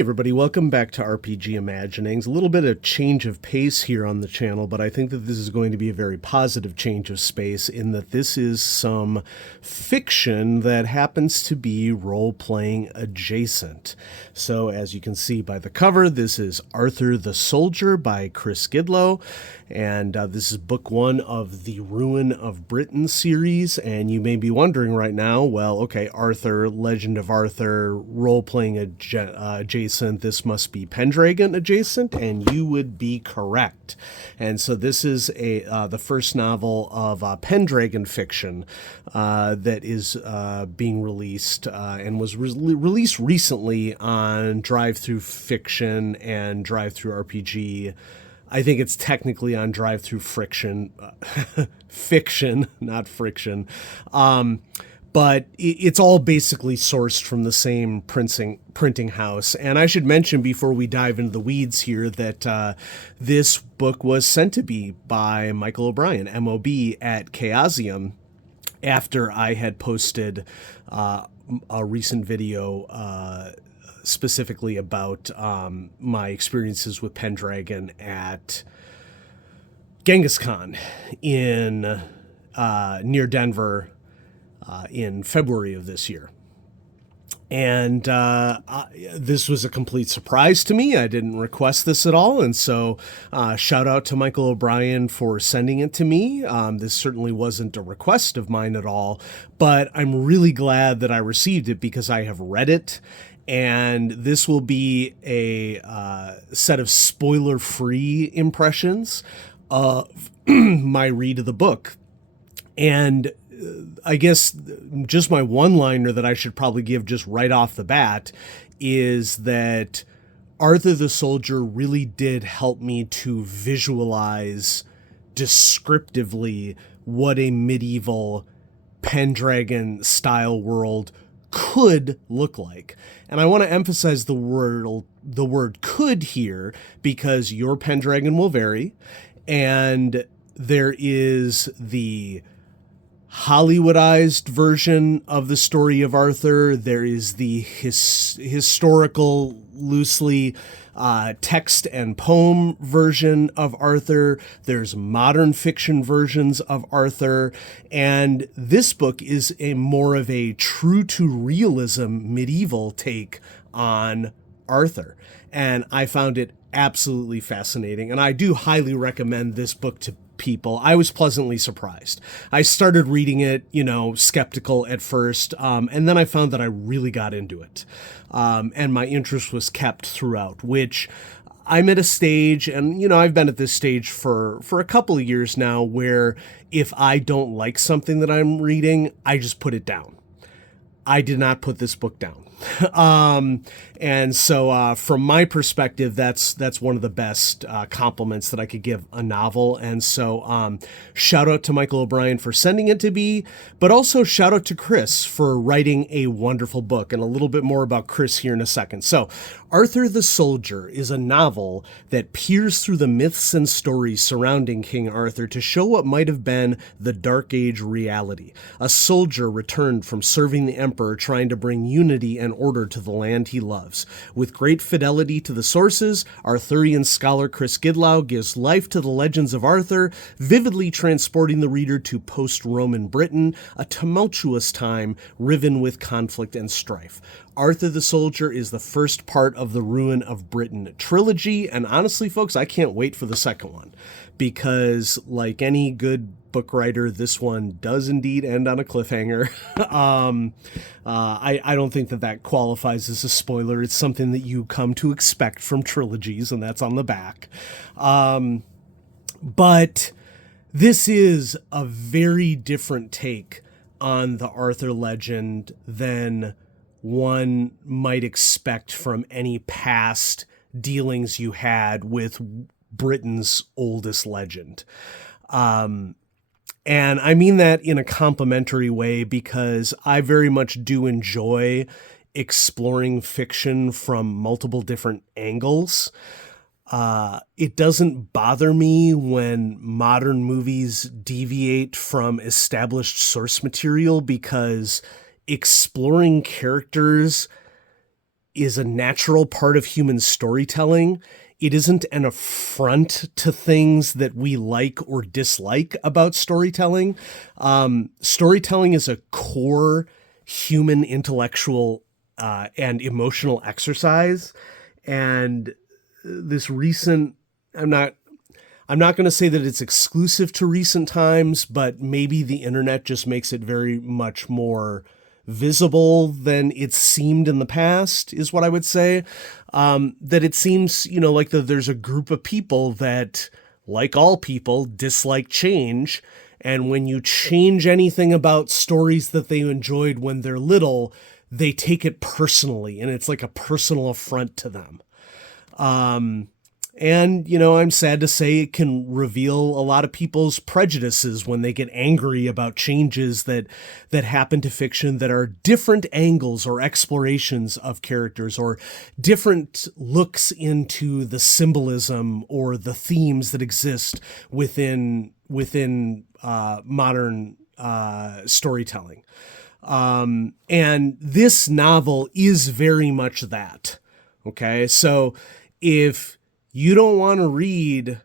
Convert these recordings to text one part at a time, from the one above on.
everybody, welcome back to RPG Imaginings. A little bit of change of pace here on the channel, but I think that this is going to be a very positive change of space in that this is some fiction that happens to be role-playing adjacent. So as you can see by the cover, this is Arthur the Soldier by Chris Gidlow, and this is book one of the Ruin of Britain series, and you may be wondering right now, well, okay, Arthur, Legend of Arthur, role-playing adjacent, this must be Pendragon adjacent, and you would be correct. And so this is the first novel of Pendragon fiction that is being released and was released recently on DriveThruFiction and DriveThruRPG. I think it's technically on DriveThruFriction, fiction, not friction. But it's all basically sourced from the same printing house. And I should mention before we dive into the weeds here that this book was sent to me by Michael O'Brien, MOB, at Chaosium, after I had posted a recent video specifically about my experiences with Pendragon at Genghis Khan in near Denver in February of this year. And this was a complete surprise to me. I didn't request this at all. And so shout out to Michael O'Brien for sending it to me. This certainly wasn't a request of mine at all, but I'm really glad that I received it because I have read it. And this will be a set of spoiler-free impressions of my read of the book. And I guess just my one-liner that I should probably give just right off the bat is that Arthur the Soldier really did help me to visualize descriptively what a medieval Pendragon-style world could look like. And I want to emphasize the word could here because your Pendragon will vary, and there is the Hollywoodized version of the story of Arthur. There is the historical, loosely text and poem version of Arthur. There's modern fiction versions of Arthur. And this book is a more of a true to realism medieval take on Arthur. And I found it absolutely fascinating. And I do highly recommend this book to people. I was pleasantly surprised. I started reading it, skeptical at first, and then I found that I really got into it. And my interest was kept throughout, which I'm at a stage, and, I've been at this stage for a couple of years now, where if I don't like something that I'm reading, I just put it down. I did not put this book down. And so from my perspective, that's one of the best compliments that I could give a novel. And so shout out to Michael O'Brien for sending it to me, but also shout out to Chris for writing a wonderful book, and a little bit more about Chris here in a second. So Arthur the Soldier is a novel that peers through the myths and stories surrounding King Arthur to show what might have been the Dark Age reality. A soldier returned from serving the emperor, trying to bring unity and order to the land he loves. With great fidelity to the sources, Arthurian scholar Chris Gidlow gives life to the legends of Arthur, vividly transporting the reader to post-Roman Britain, a tumultuous time riven with conflict and strife. Arthur the Soldier is the first part of the Ruin of Britain trilogy, and honestly, folks, I can't wait for the second one, because like any good book writer, this one does indeed end on a cliffhanger. I don't think that qualifies as a spoiler. It's something that you come to expect from trilogies, and that's on the back. But this is a very different take on the Arthur legend than one might expect from any past dealings you had with Britain's oldest legend. And I mean that in a complimentary way, because I very much do enjoy exploring fiction from multiple different angles. It doesn't bother me when modern movies deviate from established source material, because exploring characters is a natural part of human storytelling. It isn't an affront to things that we like or dislike about storytelling. Storytelling is a core human intellectual and emotional exercise. And this recent, I'm not going to say that it's exclusive to recent times, but maybe the internet just makes it very much more visible than it seemed in the past, is what I would say. That it seems, like there's a group of people that, like all people, dislike change. And when you change anything about stories that they enjoyed when they're little, they take it personally, and it's like a personal affront to them. And, I'm sad to say it can reveal a lot of people's prejudices when they get angry about changes that happen to fiction that are different angles or explorations of characters, or different looks into the symbolism or the themes that exist within modern storytelling. And this novel is very much that. Okay, so if you don't want to read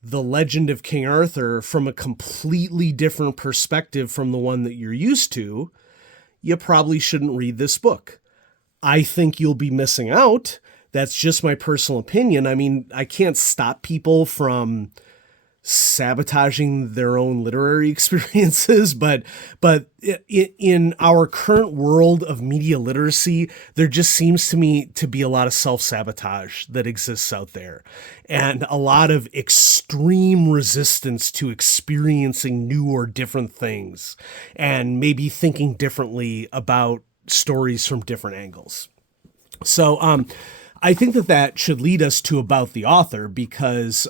The Legend of King Arthur from a completely different perspective from the one that you're used to, you probably shouldn't read this book. I think you'll be missing out. That's just my personal opinion. I mean, I can't stop people from sabotaging their own literary experiences, but in our current world of media literacy, there just seems to me to be a lot of self-sabotage that exists out there, and a lot of extreme resistance to experiencing new or different things, and maybe thinking differently about stories from different angles. So I think that should lead us to about the author, because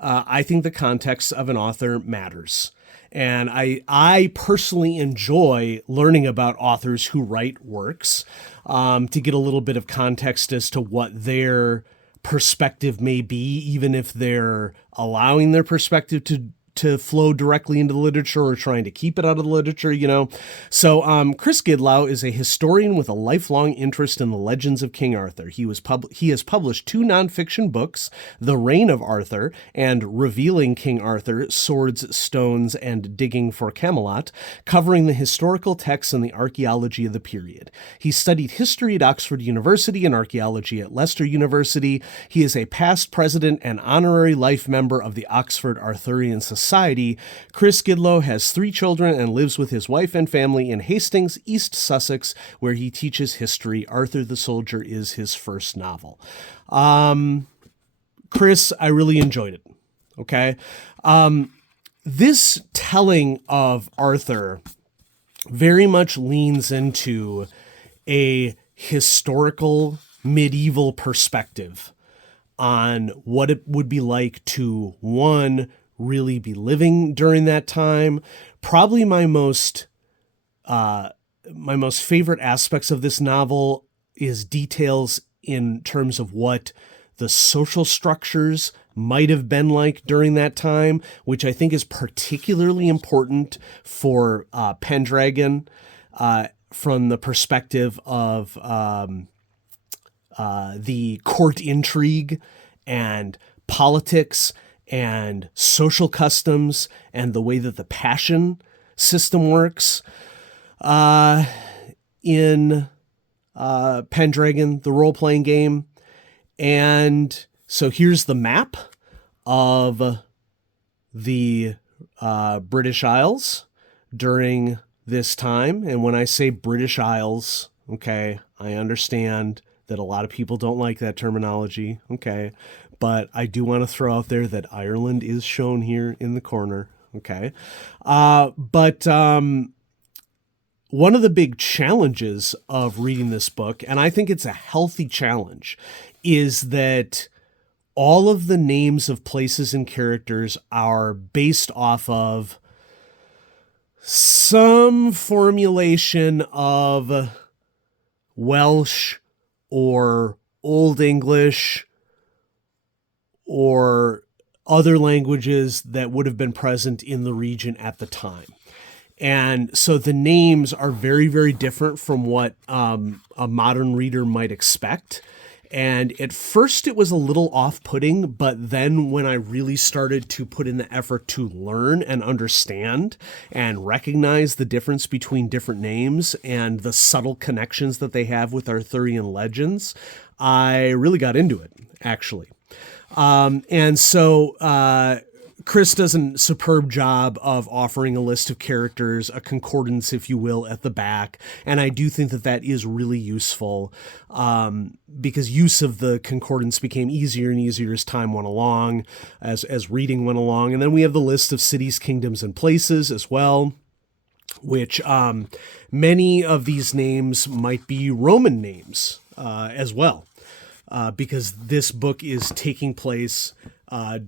I think the context of an author matters. And I personally enjoy learning about authors who write works to get a little bit of context as to what their perspective may be, even if they're allowing their perspective to flow directly into the literature or trying to keep it out of the literature, So Chris Gidlow is a historian with a lifelong interest in the legends of King Arthur. He has published 2 nonfiction books, The Reign of Arthur and Revealing King Arthur, Swords, Stones, and Digging for Camelot, covering the historical texts and the archaeology of the period. He studied history at Oxford University and archaeology at Leicester University. He is a past president and honorary life member of the Oxford Arthurian Society. Chris Gidlow has 3 children and lives with his wife and family in Hastings, East Sussex, where he teaches history. Arthur the Soldier is his first novel. Chris, I really enjoyed it. Okay. This telling of Arthur very much leans into a historical medieval perspective on what it would be like to, one, really be living during that time. Probably my most favorite aspects of this novel is details in terms of what the social structures might have been like during that time, which I think is particularly important for Pendragon from the perspective of the court intrigue and politics and social customs and the way that the passion system works in Pendragon, the role-playing game. And so here's the map of the British Isles during this time. And when I say British Isles, okay, I understand that a lot of people don't like that terminology, okay? But I do want to throw out there that Ireland is shown here in the corner, okay? But one of the big challenges of reading this book, and I think it's a healthy challenge, is that all of the names of places and characters are based off of some formulation of Welsh or Old English or other languages that would have been present in the region at the time. And so the names are very, very different from what a modern reader might expect. And at first it was a little off-putting, but then when I really started to put in the effort to learn and understand and recognize the difference between different names and the subtle connections that they have with Arthurian legends, I really got into it, actually. And so Chris does a superb job of offering a list of characters, a concordance, if you will, at the back. And I do think that that is really useful because use of the concordance became easier and easier as time went along, as reading went along. And then we have the list of cities, kingdoms, and places as well, which many of these names might be Roman names as well. Because this book is taking place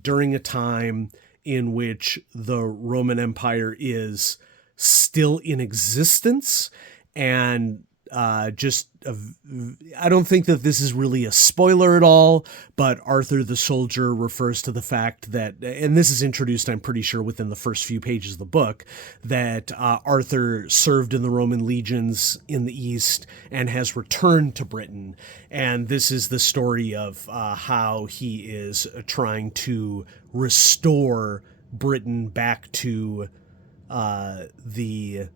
during a time in which the Roman Empire is still in existence. And I don't think that this is really a spoiler at all, but Arthur the soldier refers to the fact that, and this is introduced, I'm pretty sure, within the first few pages of the book, that Arthur served in the Roman legions in the East and has returned to Britain. And this is the story of how he is trying to restore Britain back to the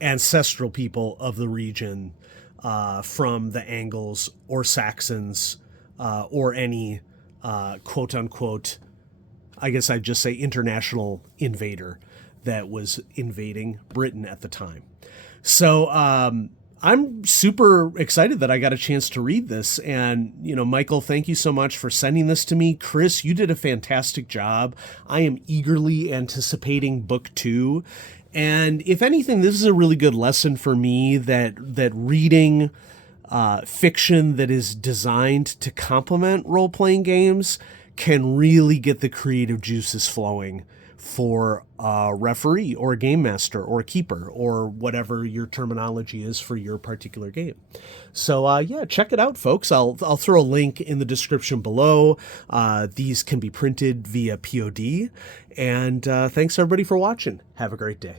ancestral people of the region from the Angles or Saxons or any quote unquote, I guess I'd just say international invader that was invading Britain at the time. So I'm super excited that I got a chance to read this. And, Michael, thank you so much for sending this to me. Chris, you did a fantastic job. I am eagerly anticipating book 2. And if anything, this is a really good lesson for me that reading fiction that is designed to complement role-playing games can really get the creative juices flowing for a referee or a game master or a keeper or whatever your terminology is for your particular game. So yeah, check it out, folks. I'll throw a link in the description below. These can be printed via POD. And thanks everybody for watching. Have a great day.